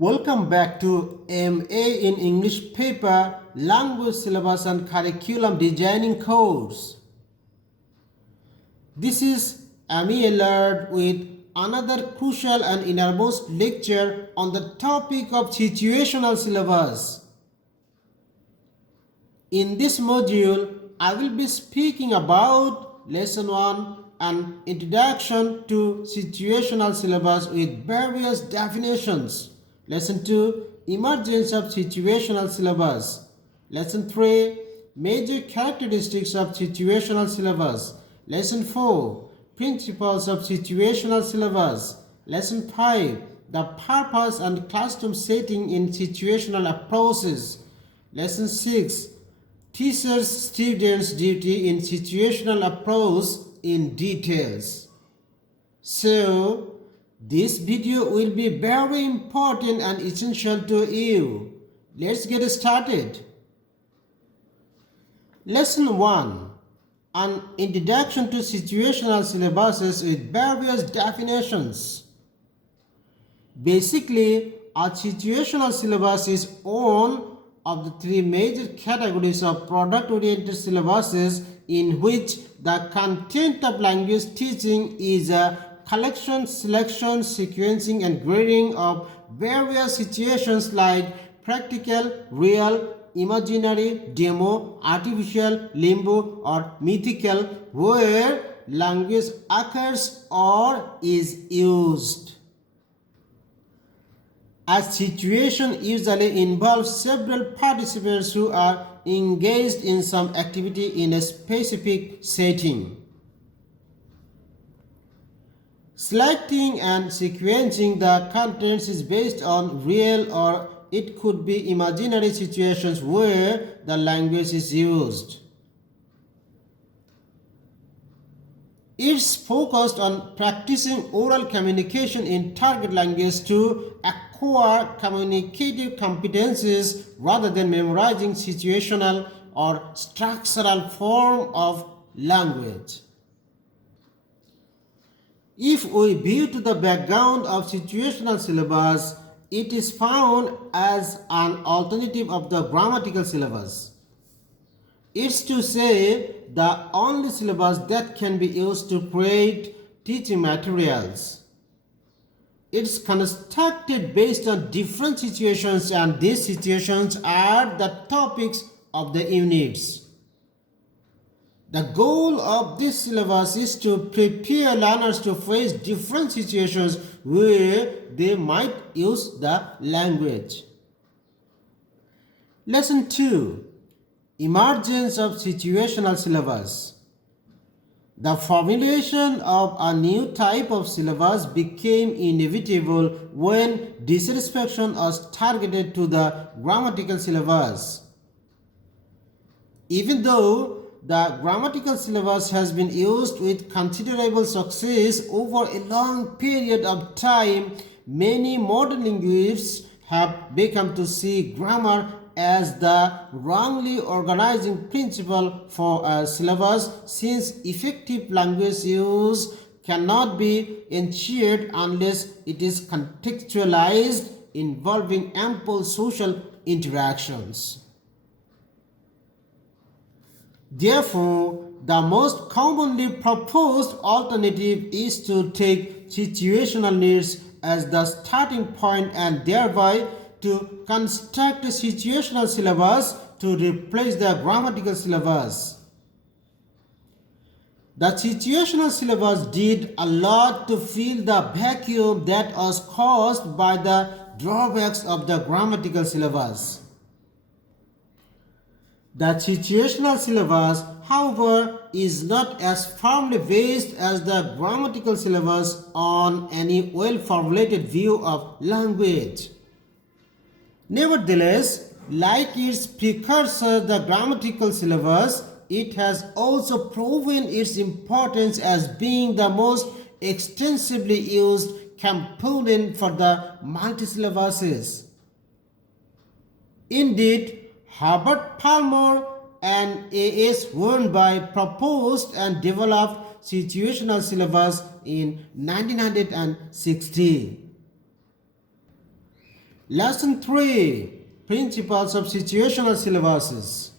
Welcome back to MA in English paper, Language Syllabus and Curriculum Designing course. This is ME Alert with another crucial and innermost lecture on the topic of situational syllabus. In this module, I will be speaking about Lesson 1, an introduction to situational syllabus with various definitions. Lesson 2, emergence of situational syllabus. Lesson 3, major characteristics of situational syllabus. Lesson 4, principles of situational syllabus. Lesson 5, the purpose and classroom setting in situational approaches. Lesson 6, teachers students duty in situational approach in details. So this video will be very important and essential to you. Let's get started. Lesson 1, an introduction to situational syllabuses with various definitions. Basically, a situational syllabus is one of the three major categories of product-oriented syllabuses in which the content of language teaching is a collection, selection, sequencing, and grading of various situations like practical, real, imaginary, demo, artificial, limbo, or mythical, where language occurs or is used. A situation usually involves several participants who are engaged in some activity in a specific setting. Selecting and sequencing the contents is based on real or it could be imaginary situations where the language is used. It's focused on practicing oral communication in target language to acquire communicative competencies rather than memorizing situational or structural form of language. If we view to the background of situational syllabus, it is found as an alternative of the grammatical syllabus. It's to say the only syllabus that can be used to create teaching materials. It's constructed based on different situations, and these situations are the topics of the units. The goal of this syllabus is to prepare learners to face different situations where they might use the language. Lesson 2, emergence of situational syllabus. The formulation of a new type of syllabus became inevitable when dissatisfaction was targeted to the grammatical syllabus. Even though the grammatical syllabus has been used with considerable success over a long period of time, many modern linguists have become to see grammar as the wrongly organizing principle for a syllabus, since effective language use cannot be ensured unless it is contextualized, involving ample social interactions. Therefore, the most commonly proposed alternative is to take situational needs as the starting point and thereby to construct a situational syllabus to replace the grammatical syllabus. The situational syllabus did a lot to fill the vacuum that was caused by the drawbacks of the grammatical syllabus. The situational syllabus, however, is not as firmly based as the grammatical syllabus on any well-formulated view of language. Nevertheless, like its precursor, the grammatical syllabus, it has also proven its importance as being the most extensively used component for the multisyllabuses. Indeed, Herbert Palmer and A.S. Wernby proposed and developed situational syllabus in 1960. Lesson 3. Principles of Situational Syllabuses.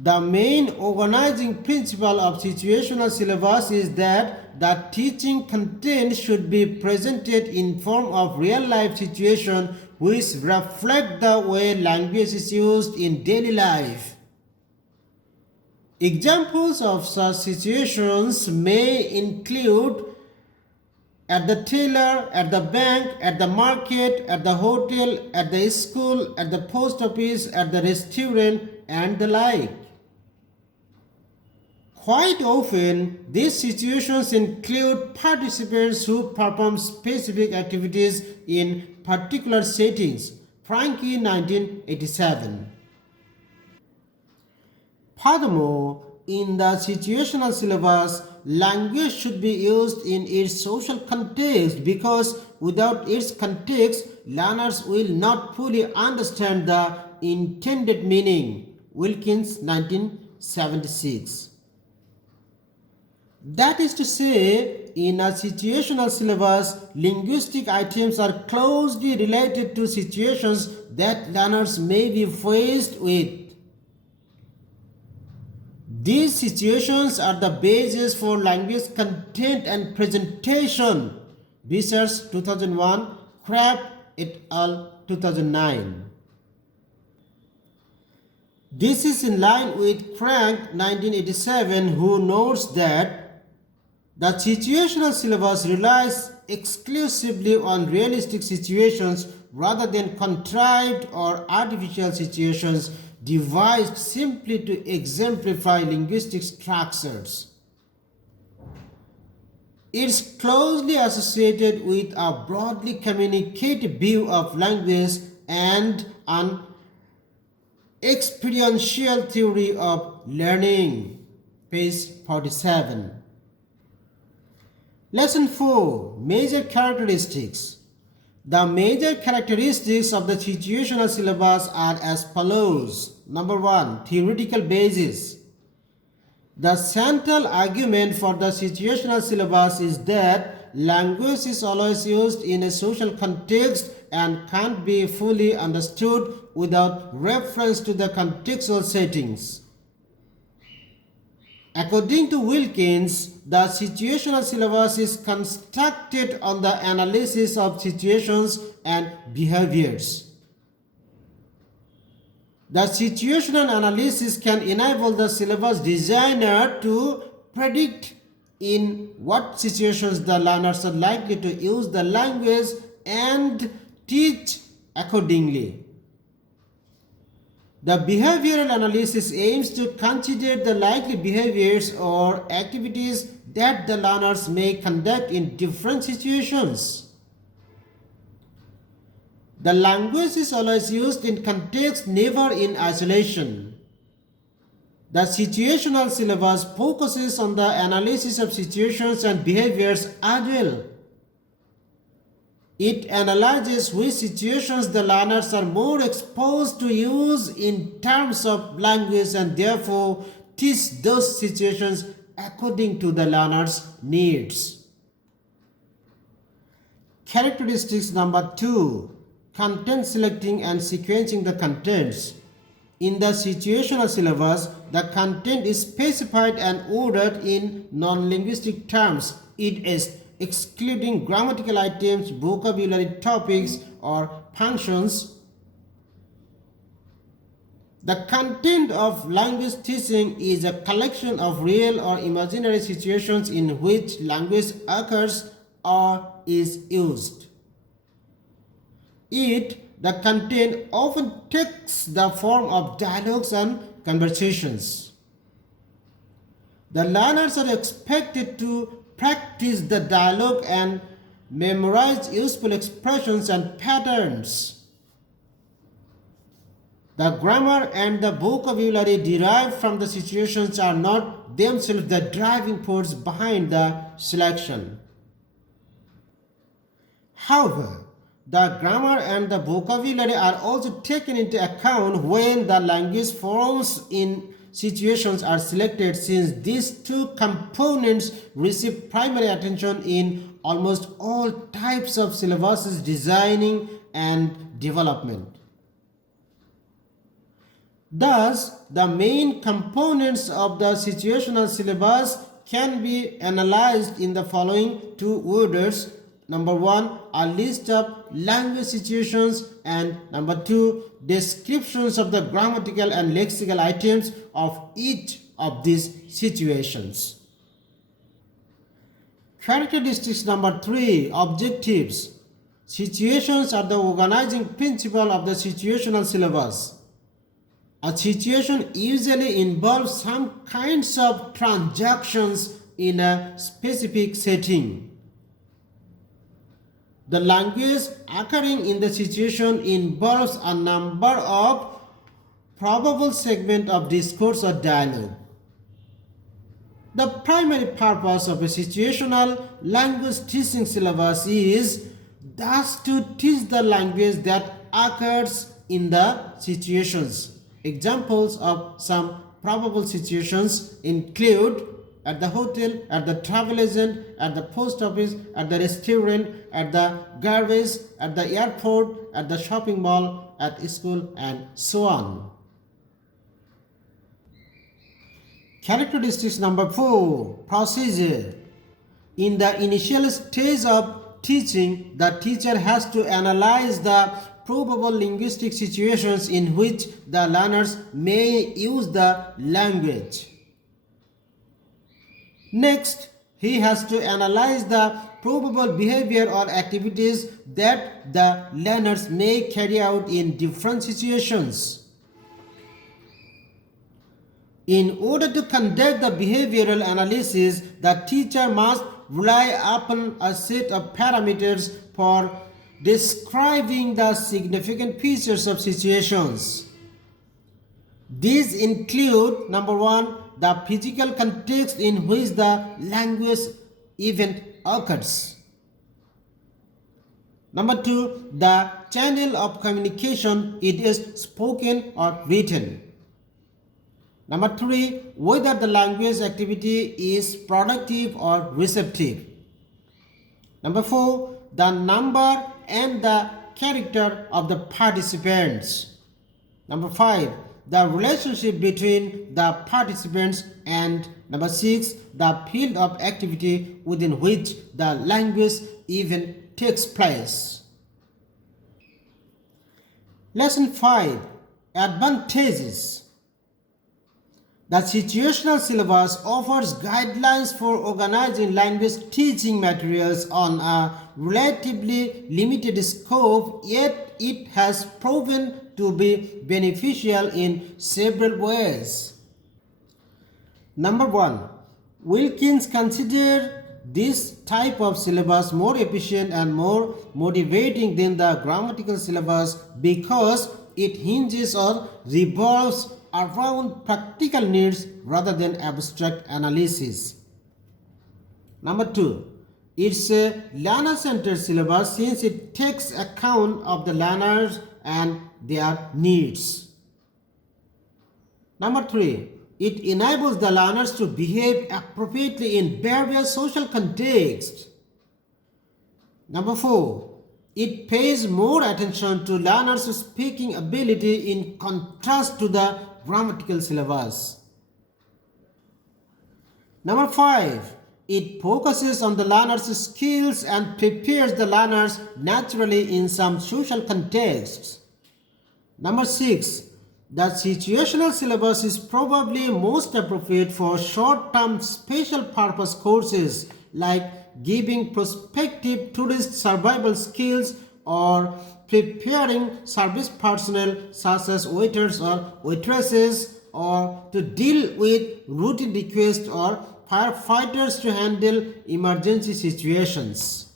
The main organizing principle of situational syllabus is that the teaching content should be presented in form of real-life situation which reflect the way language is used in daily life. Examples of such situations may include at the tailor, at the bank, at the market, at the hotel, at the school, at the post office, at the restaurant, and the like. Quite often, these situations include participants who perform specific activities in particular settings. Frankie, 1987. Furthermore, in the situational syllabus, language should be used in its social context because without its context, learners will not fully understand the intended meaning. Wilkins, 1976. That is to say, in a situational syllabus, linguistic items are closely related to situations that learners may be faced with. These situations are the basis for language content and presentation. Research 2001, Crabb et al. 2009. This is in line with Frank 1987, who notes that the situational syllabus relies exclusively on realistic situations rather than contrived or artificial situations devised simply to exemplify linguistic structures. It's closely associated with a broadly communicative view of language and an experiential theory of learning. Page 47. Lesson 4. Major characteristics. The major characteristics of the situational syllabus are as follows. Number 1. Theoretical basis. The central argument for the situational syllabus is that language is always used in a social context and can't be fully understood without reference to the contextual settings. According to Wilkins, the situational syllabus is constructed on the analysis of situations and behaviors. The situational analysis can enable the syllabus designer to predict in what situations the learners are likely to use the language and teach accordingly. The behavioral analysis aims to consider the likely behaviors or activities that the learners may conduct in different situations. The language is always used in context, never in isolation. The situational syllabus focuses on the analysis of situations and behaviors as well. It analyzes which situations the learners are more exposed to use in terms of language and therefore teach those situations according to the learner's needs. Characteristics number 2. Content selecting and sequencing the contents. In the situational syllabus, the content is specified and ordered in non-linguistic terms. It is excluding grammatical items, vocabulary topics, or functions. The content of language teaching is a collection of real or imaginary situations in which language occurs or is used. The content often takes the form of dialogues and conversations. The learners are expected to practice the dialogue and memorize useful expressions and patterns. The grammar and the vocabulary derived from the situations are not themselves the driving force behind the selection. However, the grammar and the vocabulary are also taken into account when the language forms in situations are selected, since these two components receive primary attention in almost all types of syllabuses designing and development. Thus, the main components of the situational syllabus can be analyzed in the following two orders. Number one, a list of language situations, and number two, descriptions of the grammatical and lexical items of each of these situations. Characteristics number 3, objectives. Situations are the organizing principle of the situational syllabus. A situation usually involves some kinds of transactions in a specific setting. The language occurring in the situation involves a number of probable segments of discourse or dialogue. The primary purpose of a situational language teaching syllabus is thus to teach the language that occurs in the situations. Examples of some probable situations include at the hotel, at the travel agent, at the post office, at the restaurant, at the garbage, at the airport, at the shopping mall, at school, and so on. Characteristics number 4, procedure. In the initial stage of teaching, the teacher has to analyze the probable linguistic situations in which the learners may use the language. Next, he has to analyze the probable behavior or activities that the learners may carry out in different situations. In order to conduct the behavioral analysis, the teacher must rely upon a set of parameters for describing the significant features of situations. These include, number 1, the physical context in which the language event occurs. Number 2, the channel of communication, it is spoken or written. Number 3, whether the language activity is productive or receptive. Number 4, the number and the character of the participants. Number 5, the relationship between the participants, and number 6, the field of activity within which the language event takes place. Lesson 5, advantages. The situational syllabus offers guidelines for organizing language teaching materials on a relatively limited scope, yet it has proven to be beneficial in several ways. Number 1, Wilkins considered this type of syllabus more efficient and more motivating than the grammatical syllabus because it hinges or revolves around practical needs rather than abstract analysis. Number 2, it's a learner-centered syllabus since it takes account of the learners and their needs. Number 3, it enables the learners to behave appropriately in various social contexts. Number 4, it pays more attention to learners' speaking ability in contrast to the grammatical syllabus. Number 5, it focuses on the learner's skills and prepares the learners naturally in some social contexts. Number 6, the situational syllabus is probably most appropriate for short-term special purpose courses like giving prospective tourist survival skills or preparing service personnel such as waiters or waitresses, or to deal with routine requests or firefighters to handle emergency situations.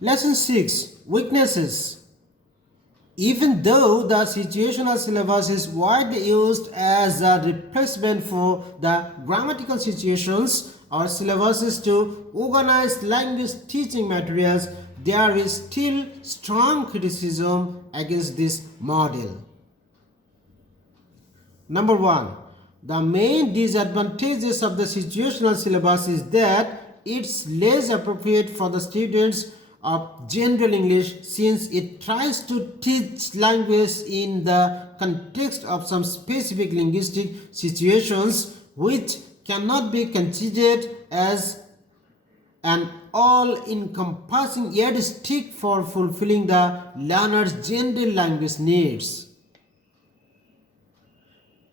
Lesson 6, weaknesses. Even though the situational syllabus is widely used as a replacement for the grammatical situations or syllabuses to organize language teaching materials, there is still strong criticism against this model. Number 1, the main disadvantages of the situational syllabus is that it's less appropriate for the students of general English since it tries to teach language in the context of some specific linguistic situations which cannot be considered as an all-encompassing yardstick for fulfilling the learner's general language needs.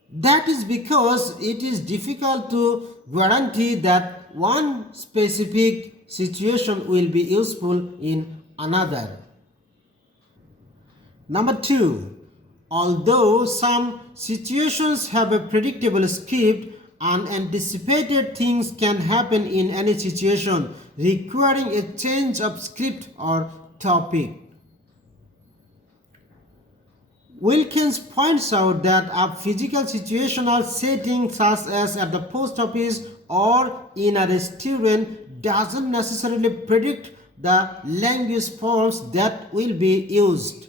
That is because it is difficult to guarantee that one specific situation will be useful in another. Number 2. Although some situations have a predictable script, unanticipated things can happen in any situation requiring a change of script or topic. Wilkins points out that a physical situational setting such as at the post office or in a restaurant doesn't necessarily predict the language forms that will be used.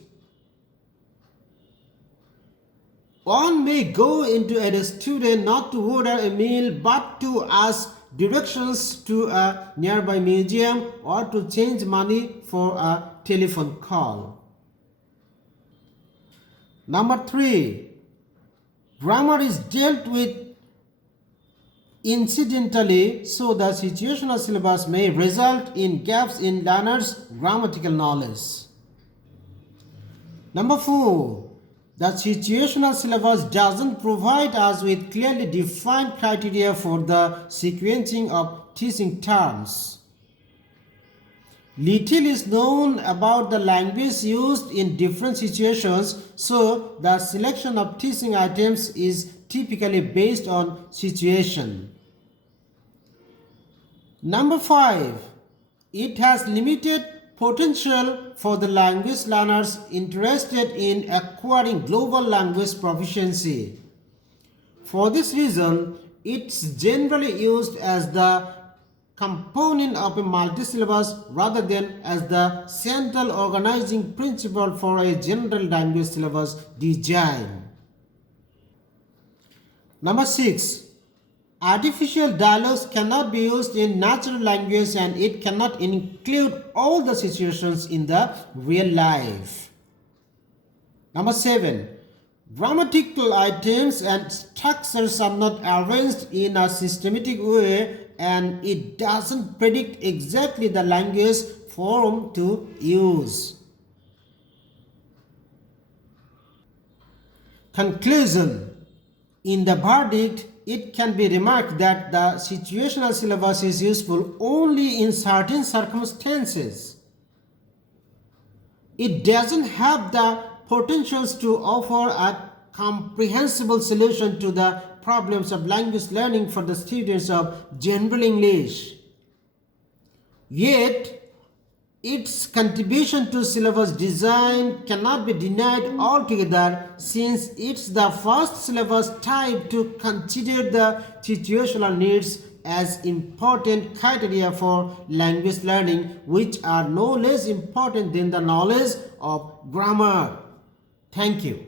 One may go into a restaurant not to order a meal but to ask directions to a nearby museum or to change money for a telephone call. Number 3. Grammar is dealt with incidentally, so the situational syllabus may result in gaps in learners' grammatical knowledge. Number 4. The situational syllabus doesn't provide us with clearly defined criteria for the sequencing of teaching terms. Little is known about the language used in different situations, so the selection of teaching items is typically based on situation. Number 5. It has limited potential for the language learners interested in acquiring global language proficiency. For this reason, it's generally used as the component of a multi-syllabus rather than as the central organizing principle for a general language syllabus design. Number 6. Artificial dialogues cannot be used in natural language and it cannot include all the situations in the real life. Number 7. Grammatical items and structures are not arranged in a systematic way and it doesn't predict exactly the language form to use. Conclusion. In the verdict, it can be remarked that the situational syllabus is useful only in certain circumstances. It doesn't have the potentials to offer a comprehensible solution to the problems of language learning for the students of general English. Yet, its contribution to syllabus design cannot be denied altogether since it's the first syllabus type to consider the situational needs as important criteria for language learning, which are no less important than the knowledge of grammar. Thank you.